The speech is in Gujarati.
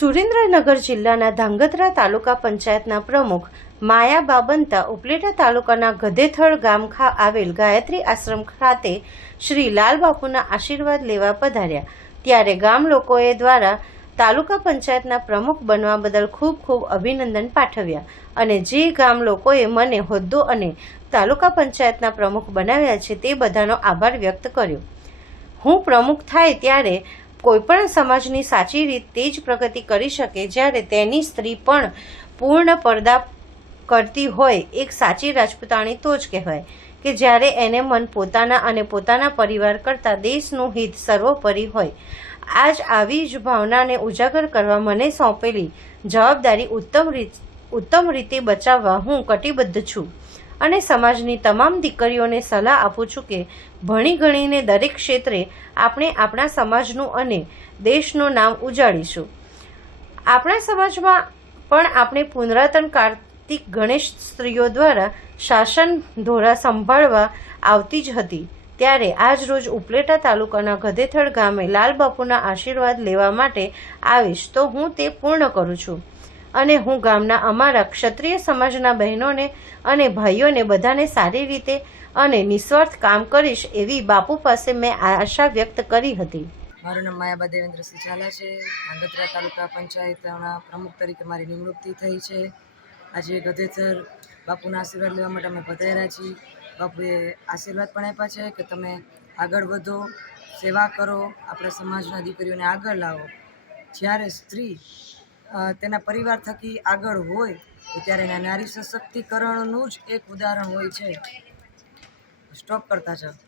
સુરેન્દ્રનગર જિલ્લાના ધાંગધ્રા તાલુકા પંચાયતના પ્રમુખ માયા બાબંતા ઉપલેટા તાલુકાના ગધેથળ ગામ આવેલ ગાયત્રી આશ્રમ ખાતે શ્રી લાલબાપુના આશીર્વાદ લેવા પધાર્યા, ત્યારે ગામ લોકોએ દ્વારા તાલુકા પંચાયતના પ્રમુખ બનવા બદલ ખૂબ ખૂબ અભિનંદન પાઠવ્યા અને જે ગામ લોકોએ મને હોદ્દો અને તાલુકા પંચાયતના પ્રમુખ બનાવ્યા છે તે બધાનો આભાર વ્યક્ત કર્યો. હું પ્રમુખ થાય ત્યારે કોઈપણ સમાજની સાચી રીત તે જ પ્રગતિ કરી શકે જ્યારે તેની સ્ત્રી પણ પૂર્ણ પડદા કરતી હોય. એક સાચી રાજપૂતાણી તો જ કહેવાય કે જ્યારે એને મન પોતાના અને પોતાના પરિવાર કરતાં દેશનું હિત સર્વોપરી હોય. આજ આવી જ ભાવનાને ઉજાગર કરવા મને સોંપેલી જવાબદારી ઉત્તમ રીતે બચાવવા હું કટિબદ્ધ છું અને સમાજની તમામ દીકરીઓને સલાહ આપું છું કે ભણી ગણીને દરેક ક્ષેત્રે આપણે આપણા સમાજનું અને દેશનું નામ ઉજાળીશું. આપણા સમાજમાં પણ આપણે પુનરાતન કાર્તિક ગણેશ સ્ત્રીઓ દ્વારા શાસન ધોરા સંભાળવા આવતી જ હતી, ત્યારે આજ રોજ ઉપલેટા તાલુકાના ગધેથળ ગામે લાલબાપુના આશીર્વાદ લેવા માટે આવીશ તો હું તે પૂર્ણ કરું છું અને હું ગામના અમારા ક્ષત્રિય સમાજના બહેનોને અને ભાઈઓને બધાને સારી રીતે અને નિસ્વાર્થ કામ કરીશ એવી બાપુ પાસે મેં આશા વ્યક્ત કરી હતી. મારું નામ માયાબા દેવેન્દ્રસિંહ ઝાલા છે. ધાંગધ્રા તાલુકા પંચાયતના પ્રમુખ તરીકે મારી નિમણૂક થઈ છે. આજે ગધેથર બાપુના આશીર્વાદ લેવા માટે અમે પધાર્યા છીએ. બાપુએ આશીર્વાદ પણ આપ્યા છે કે તમે આગળ વધો, સેવા કરો, આપણા સમાજના દીકરીઓને આગળ લાવો. જ્યારે સ્ત્રી તેના પરિવાર થકી આગળ હોય તો ત્યારે એના નારી સશક્તિકરણનું જ એક ઉદાહરણ હોય છે. સ્ટોપ કરતા જાઓ.